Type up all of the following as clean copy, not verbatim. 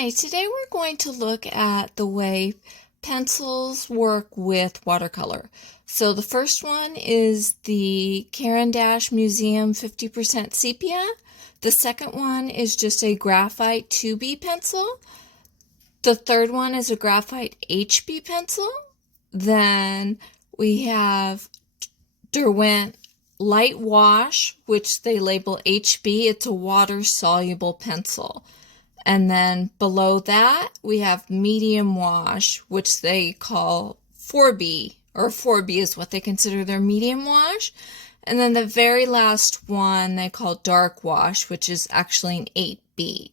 Hi, today we're going to look at the way pencils work with watercolor. So the first one is the Caran d'Ache Museum 50% Sepia. The second one is just a Graphite Hb pencil. The third one is a Graphite Hb pencil. Then we have Derwent Light Wash, which they label HB. It's a water-soluble pencil. And then below that, we have medium wash, which they call 4B, or 4B is what they consider their medium wash. And then the very last one they call dark wash, which is actually an 8B.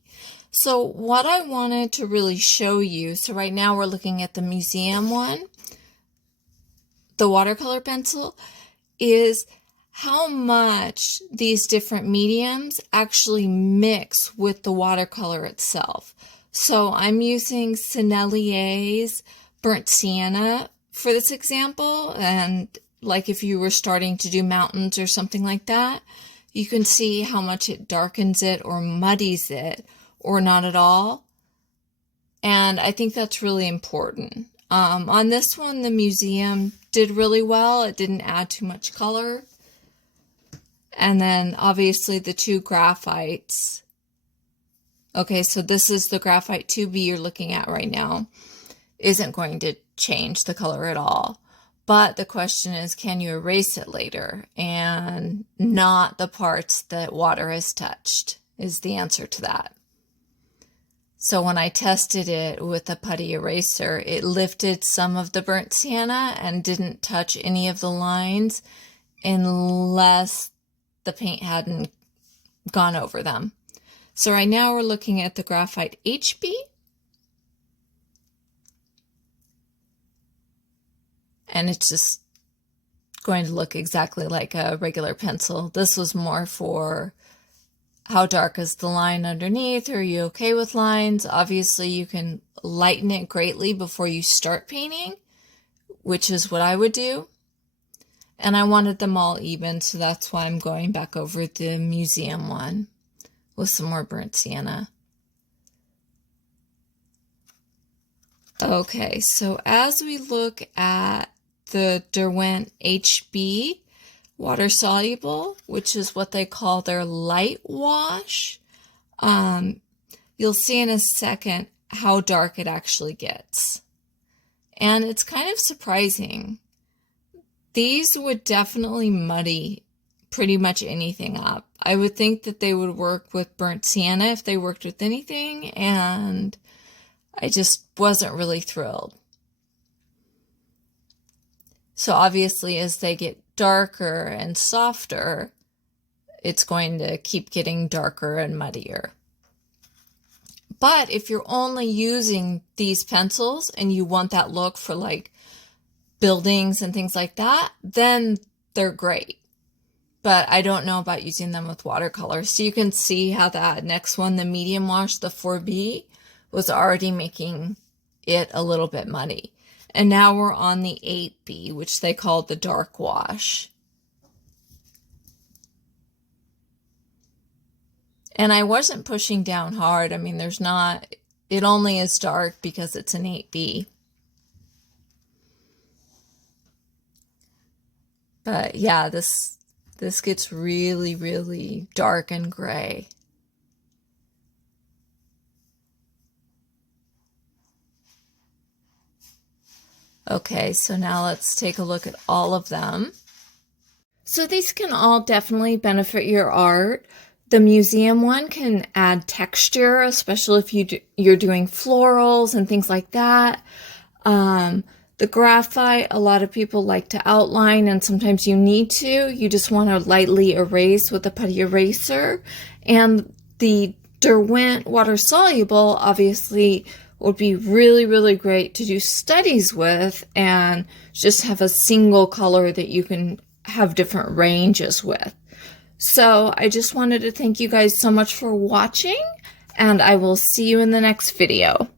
So what I wanted to really show you, so right now we're looking at the museum one, the watercolor pencil, is how much these different mediums actually mix with the watercolor itself. So I'm using Sennelier's Burnt Sienna for this example, and like if you were starting to do mountains or something like that, you can see how much it darkens it or muddies it or not at all. And I think that's really important. On this one, the museum did really well. It didn't add too much color. And then obviously the two graphites. Okay, so this is the Graphite 2B you're looking at right now. Isn't going to change the color at all. But the question is, can you erase it later? And not the parts that water has touched is the answer to that. So when I tested it with a putty eraser, it lifted some of the burnt sienna and didn't touch any of the lines unless the paint hadn't gone over them. So right now we're looking at the Graphite HB. And it's just going to look exactly like a regular pencil. This was more for how dark is the line underneath? Are you okay with lines? Obviously you can lighten it greatly before you start painting, which is what I would do. And I wanted them all even, so that's why I'm going back over the museum one with some more burnt sienna. Okay, so as we look at the Derwent HB water soluble, which is what they call their light wash, you'll see in a second how dark it actually gets. And it's kind of surprising. These would definitely muddy pretty much anything up. I would think that they would work with burnt sienna if they worked with anything, and I just wasn't really thrilled. So obviously as they get darker and softer, it's going to keep getting darker and muddier. But if you're only using these pencils and you want that look for like buildings and things like that, then they're great. But I don't know about using them with watercolor. So you can see how that next one, the medium wash, the 4B, was already making it a little bit muddy. And now we're on the 8B, which they call the dark wash. And I wasn't pushing down hard. I mean, there's not, it only is dark because it's an 8B. But yeah, this gets really, really dark and gray. Okay, so now let's take a look at all of them. So these can all definitely benefit your art. The museum one can add texture, especially if you're doing florals and things like that. The graphite, a lot of people like to outline, and sometimes you need to. You just want to lightly erase with a putty eraser. And the Derwent water soluble obviously would be really, really great to do studies with and just have a single color that you can have different ranges with. So I just wanted to thank you guys so much for watching, and I will see you in the next video.